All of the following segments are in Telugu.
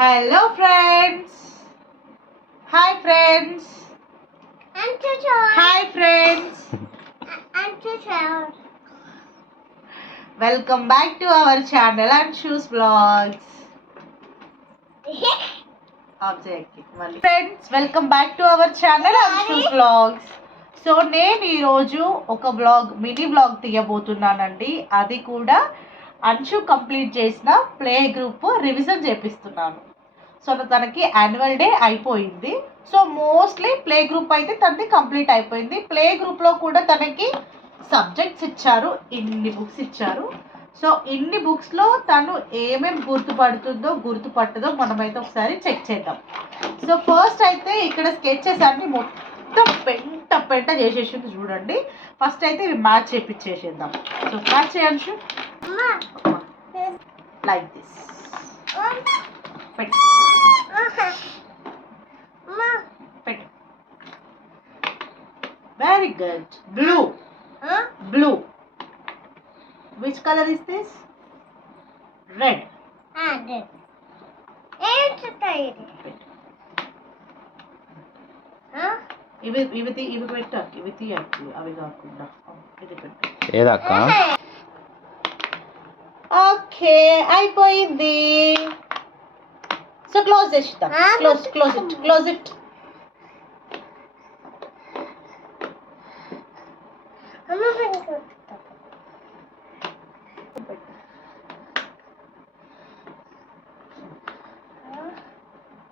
Hello friends hi friends. Hi friends. Welcome back to our channel and shoes blogs friends welcome back to our channel and shoes blogs so నేను ఈరోజు ఒక బ్లాగ్ మినీ బ్లాగ్ తీయబోతున్నానండి. అది కూడా అంశు కంప్లీట్ చేసిన ప్లే గ్రూప్ రివిజన్ చేపిస్తున్నాను. సో తనకి యాన్యువల్ డే అయిపోయింది. సో మోస్ట్లీ ప్లే గ్రూప్ అయితే తనది కంప్లీట్ అయిపోయింది. ప్లే గ్రూప్లో కూడా తనకి సబ్జెక్ట్స్ ఇచ్చారు ఇన్ని బుక్స్ ఇచ్చారు. సో ఇన్ని బుక్స్లో తను ఏమేమి గుర్తుపడుతుందో గుర్తుపట్టదో మనమైతే ఒకసారి చెక్ చేద్దాం. సో ఫస్ట్ అయితే ఇక్కడ స్కెచెస్ అన్ని మొత్తం పెంట పెంట చేసేసింది చూడండి. ఫస్ట్ అయితే ఇవి మ్యాచ్ చేపించేసేద్దాం సో మ్యాచ్ చేయండి. లైక్ దిస్ పెట్టు. పెట్టు. Very good blue? Blue which colour is this red? ఇవి ఇవి తీ- ఇవి పెట్టు ఇవి తీయచ్చు అవి కాకుండా. ఇది పెట్టు. ఏదక్క? ఓకే. అయిపోయింది. So close చేసిద్దాం close close it close it.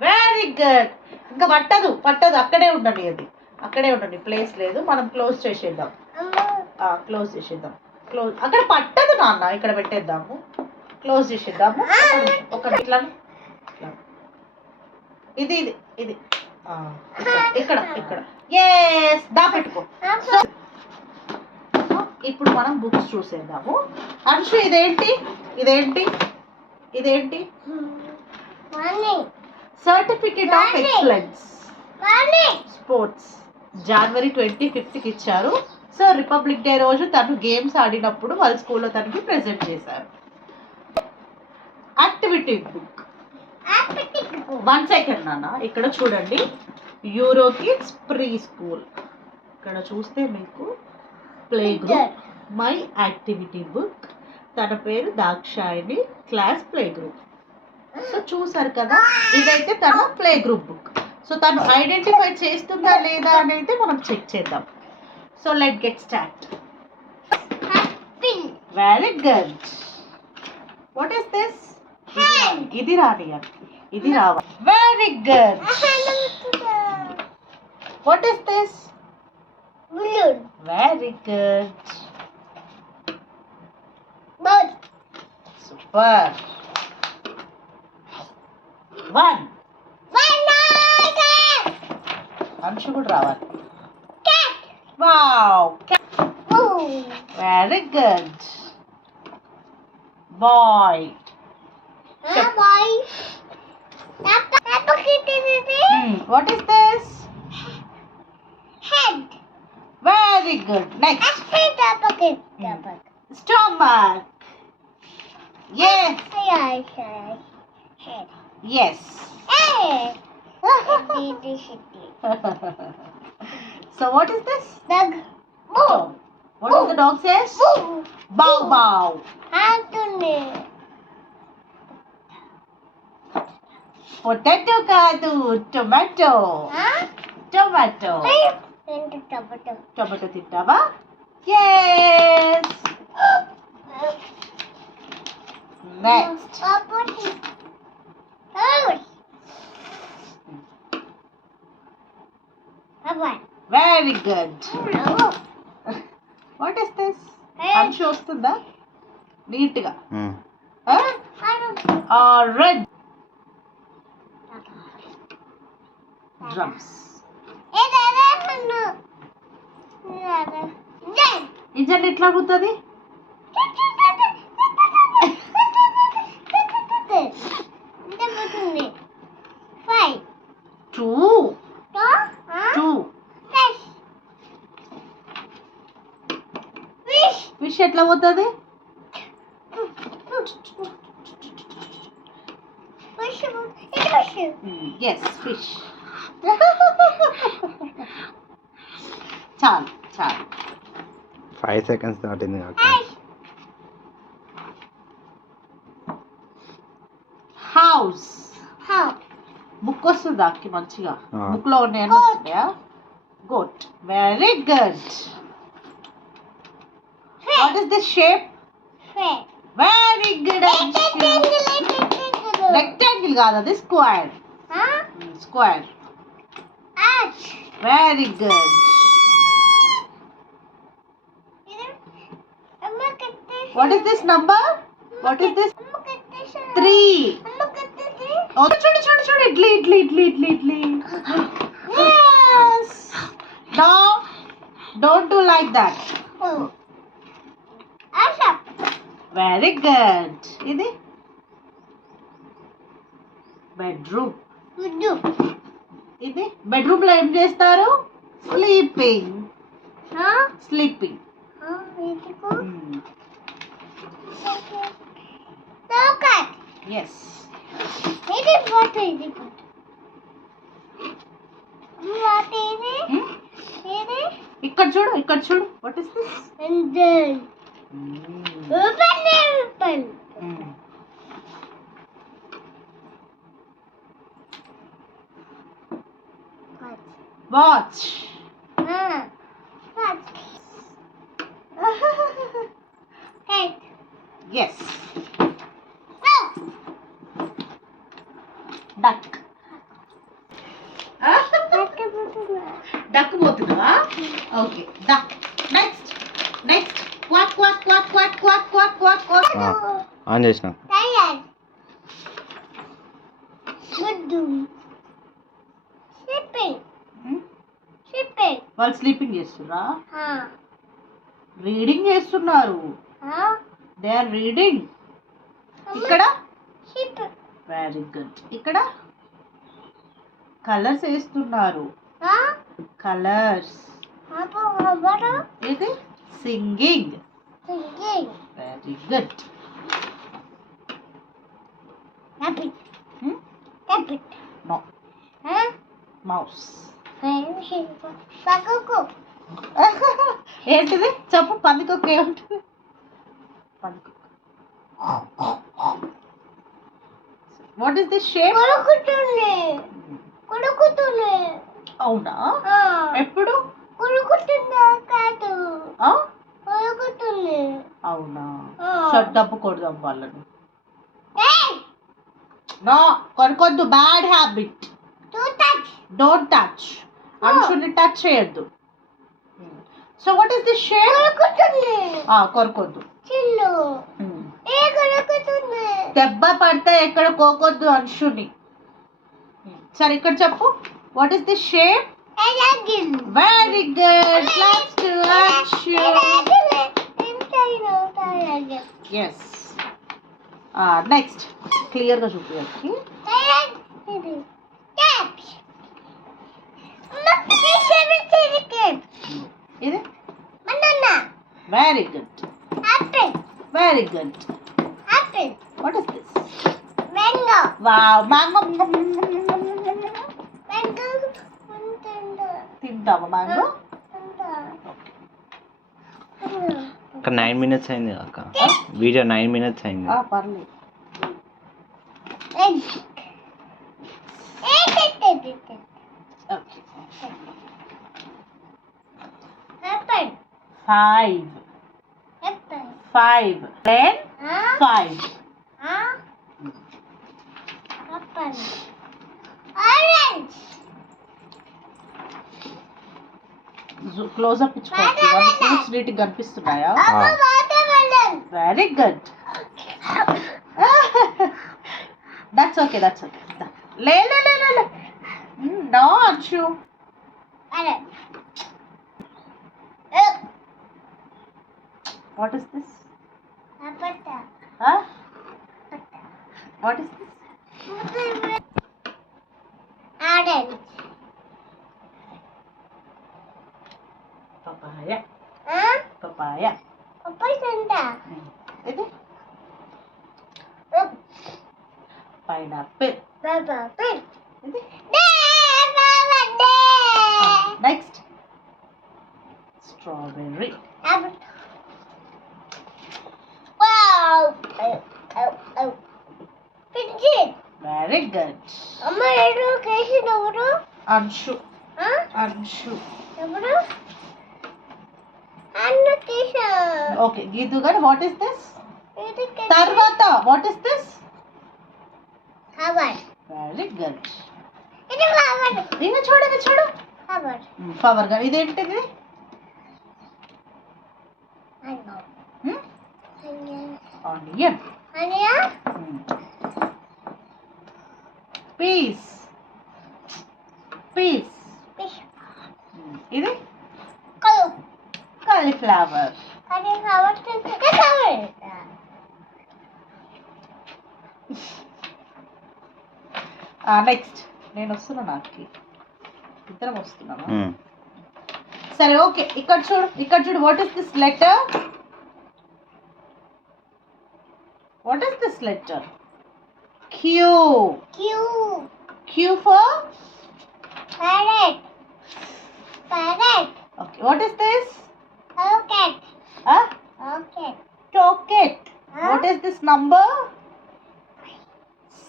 Very good ఇంకా పట్టదు పట్టదు. అక్కడే ఉండండి అది. అక్కడే ఉండండి. ప్లేస్ లేదు. మనం క్లోజ్ చేసేద్దాం. క్లోజ్ చేసేద్దాం. క్లోజ్ అక్కడ పట్టదు నాన్న. ఇక్కడ పెట్టేద్దాము. క్లోజ్ చేసేద్దాము. ఒక ఇట్లా. ఇది ఇది ఇది. ఇక్కడ ఇక్కడ ఎస్ దా పెట్టుకో ఇప్పుడు మనం బుక్స్ చూసేద్దాము. అంశు ఇదేంటి? ఇదేంటి? ఇదేంటి. Certificate of excellence. Sports January twenty ఫిఫ్త్కి ఇచ్చారు. సో రిపబ్లిక్ డే రోజు తను గేమ్స్ ఆడినప్పుడు వాళ్ళ స్కూల్లో తనకి ప్రెజెంట్ చేశారు. Activity book. వన్ సెకండ్ నాన్న. ఇక్కడ చూడండి. యూరో కిడ్స్ ప్రీ స్కూల్ ఇక్కడ చూస్తే మీకు play group my activity book తన పేరు Dakshayini class play group so చూసారు కదా? ఇదైతే తన ప్లే గ్రూప్ బుక్ సో తను ఐడెంటిఫై చేస్తుందా లేదా అనేది మనం చెక్ చేద్దాం. So let get start. Very good what is this ఇది రాని ఇది రావాలి very good what is this Balloon. Very good Bird. Super one Banana. Anshu కూడా రావాలి Cat. Wow Ooh. Very good boy Ah, boy. Mm. What is this? Head. Very good. Next. Mm. Stomach. Yes. Yes. So what is this? Dog. Boom. What does the dog says? Boom. Bow bow. Anthony. Potato కాదు tomato Huh? Tomato tomato. Tomato తింటావా yes next. Very good. What is this. Anshu వస్తుందా నీట్గా I don't. Red drums. ఇజండి ఎట్లా గుర్తుంది? టూ. టూ. ఫిష్ ఎట్లా పోతుంది? Yes fish Chal, chal. Five seconds not in your. House. House. Book was the ki manchiga. Book ne no. Goat. Very good. What is this shape? Shape. Very good. Rectangle. Rectangle. Rectangle. Rectangle. Rectangle. Rectangle. Rectangle. Rectangle. Rectangle. Rectangle. Rectangle. Rectangle. Very good. What is this number? What is this? Three. Oh, chudi, chudi, chudi. Idli, idli, idli, idli, idli. Yes. No, don't do like that. Oh. Very good. Idi. Bedroom. Bedroom. ఇది బెడ్రూమ్లో ఏం చేస్తారు? Sleeping sleeping hmm. hmm? ఇక్కడ చూడు ఇక్కడ చూడు. What is this Watch Ah. What? Hey. Yes No. Duck What about duck పోతున్నావా okay duck next next quack quack quack quack quack quack quack quack that? On చేసిన Tired. వాళ్ళు స్లీపింగ్ చేస్తున్నా Huh? రీడింగ్ చేస్తున్నారు? దే ఆర్ రీడింగ్ ఇక్కడ. వెరీ గుడ్ ఇక్కడ కలర్స్ వేస్తున్నారు? కలర్స్? ఇది singing. Very good Huh? Mouse. ఏంటిది? చెప్పు పందికొక్క ఏముంటుంది? పందికొక్క వాట్ ఇస్ దిస్ షేప్ కొడుకుతుంది కొడుకుతుంది అవునా ఎప్పుడు? కొడుకుతుందా కాదు. ఆ? కొడుకుతుంది అవునా? డబ్బు కొడదాం వాళ్ళని. No కొనుక్కొద్దు bad habit to touch don't touch అనుషుని touch చేయొద్దు. So what is this shape కొడుకుతుంది దెబ్బ పడితే ఎక్కడ కోకొద్దు అంశుని. సరే ఇక్కడ చెప్పు. What is this shape very good claps to Anshu yes next క్లియర్గా చూపించండి ఇది? Very good very good what is this wow mango తింటామా mango ఒక నైన్ మినిట్స్ అయింది కాక వీడియో నైన్ మినిట్స్ అయింది. పర్లేదు okay five five ten five Orange. Close up ఇచ్చుకోవచ్చు వన్ ఫ్రూట్స్ నీట్గా కనిపిస్తున్నాయా? Apa watermelon? Very good that's okay that's okay లే లే లే లే లే. No Anshu What is this? Huh? What is this? Wow. Oh, oh, oh. Pigeon. Very good అమ్మ ఏడు కేసి ఎవరు అంశు ఆ? అంశు ఎవరు అన్న కేసా ఓకే గీతు గారు వాట్ ఇస్ దిస్ ఇది తర్వాత what is this cover very good ఇది కవర్ ఇవి చూడు ఇవి చూడు కవర్ పవర్గా ఇదేంటిది అయ్యో ఆనియన్ పీస్ పీస్ ఇది? కలు కాలీఫ్లవర్ నెక్స్ట్ నేను వస్తున్నా నాకు. ఇద్దరం వస్తున్నామా? మ్మ్. సరే ఓకే ఇక్కడ చూడు ఇక్కడ చూడు what is this letter letter? Q. Q. Q for? Parrot. Parrot. Okay. What is this? Rocket. Huh? Rocket. Rocket. Huh? What is this number?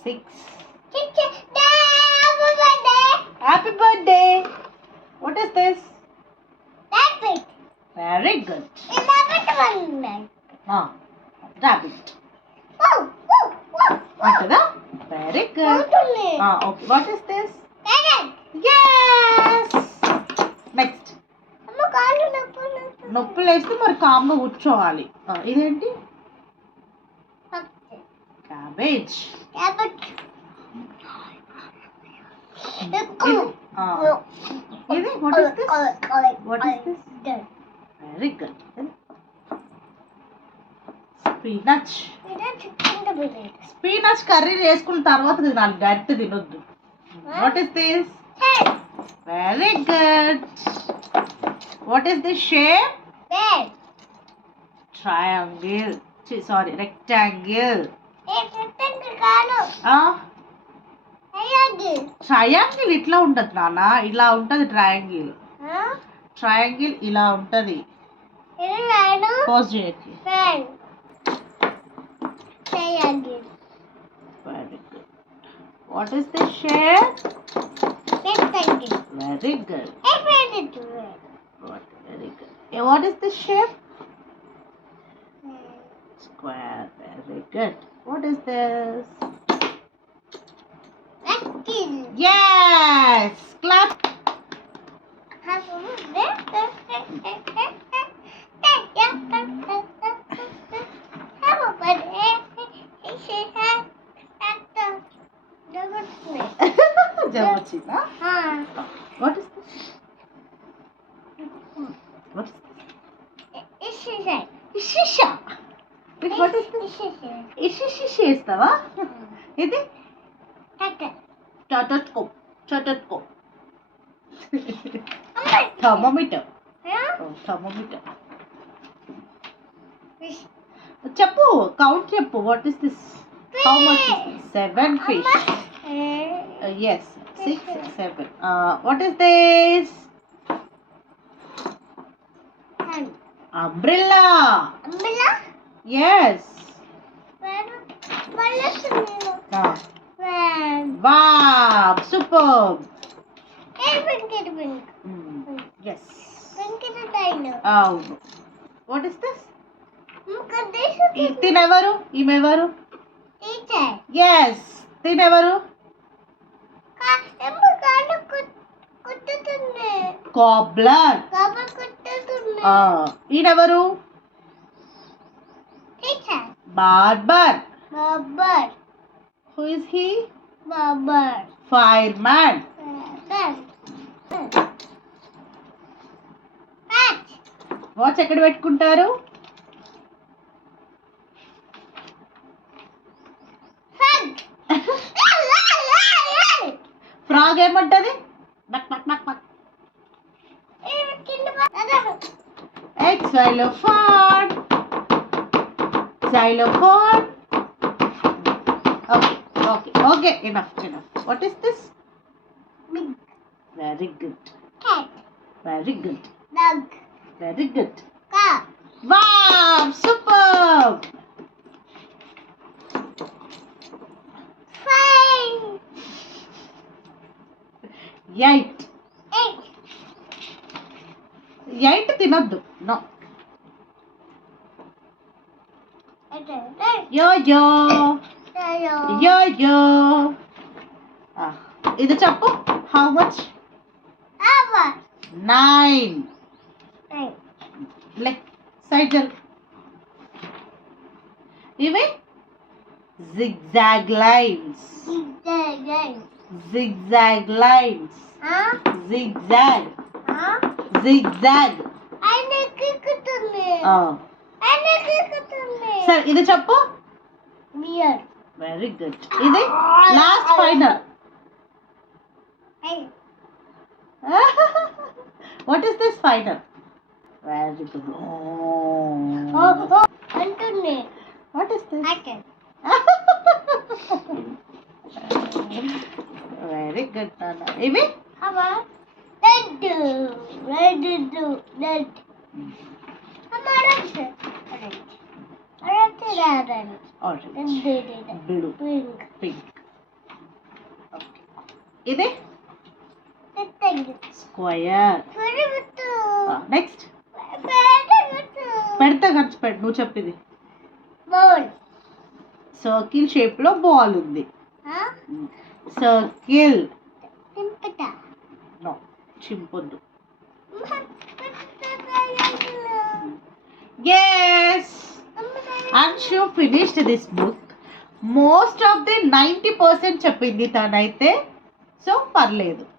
Six. Six. Happy birthday. Happy birthday. What is this? Rabbit. Very good. Rabbit one. Ah, rabbit. Oh. అంటదా very good okay what is this next నొప్పులు వేస్తే మరి కామ్గా కూర్చోవాలి. ఆ, ఇదేంటి? క్యాబేజ్ ఇది? What is this? Very good spinach spinach curry వేసుకున్న తర్వాత తినాలి డైరెక్ట్ తినొద్దు. What is this very good what is this shape triangle sorry rectangle triangle ఇట్లా ఉంటుంది నాన్న. ఇలా ఉంటుంది ట్రయాంగిల్ ట్రయాంగిల్ ఇలా ఉంటుంది. చేయకి. share again. Very good. What is the share? Rectangle. Very good. I read it What, very good. Okay, what is the shape? Hmm. Square. Very good. What is this? Rectangle. Yes. Clap. Have a Javachi, na? Huh? What is this? Thermometer. Yeah? Thermometer. చెప్పు కౌంట్ చెప్పు. What is this how much seven fish yes six seven what is this umbrella yes wow super yes అవును వాట్ ఇస్ దిస్ తినెవరు? ఈమెవరు? ఎస్ తినెవరు? Cobbler ఈయనెవరు? Barber Babar, who is he babar, fireman. Watch ఎక్కడ పెట్టుకుంటారు? ఫ్రాగ్ ఏమంటది knock knock knock knock X xylophone. Xylophone okay okay okay enough enough what is this very good cat. Very good Dog. Very good. Wow super eight. Eight తినొద్దు no. Yo yo. Yo yo Ah, ఇది చెప్పు హౌ మచ్. Nine Nine. లే సైడ్ జరు ఇవి zigzag lines zigzag lines zigzag Huh? Zigzag. ఎక్కుతుంది సరే ఇది చెప్పు. వెరీ గుడ్ ఇది last final what is this final very good అంటుంది. What is this very good నాన్న ఇవి అమ్మా రెడ్ రెడ్ రెడ్ అమ్మా red red. Red blue pink pink ఇది? స్క్వయర్ నెక్స్ట్ పెడతా ఖర్చు పెట్టు నువ్వు చెప్పింది. సర్కిల్ షేప్లో బాల్ ఉంది. Circle చింపొద్దు. Yes Anshu finished this book most of the ninety percent చెప్పింది తనైతే. సో పర్లేదు.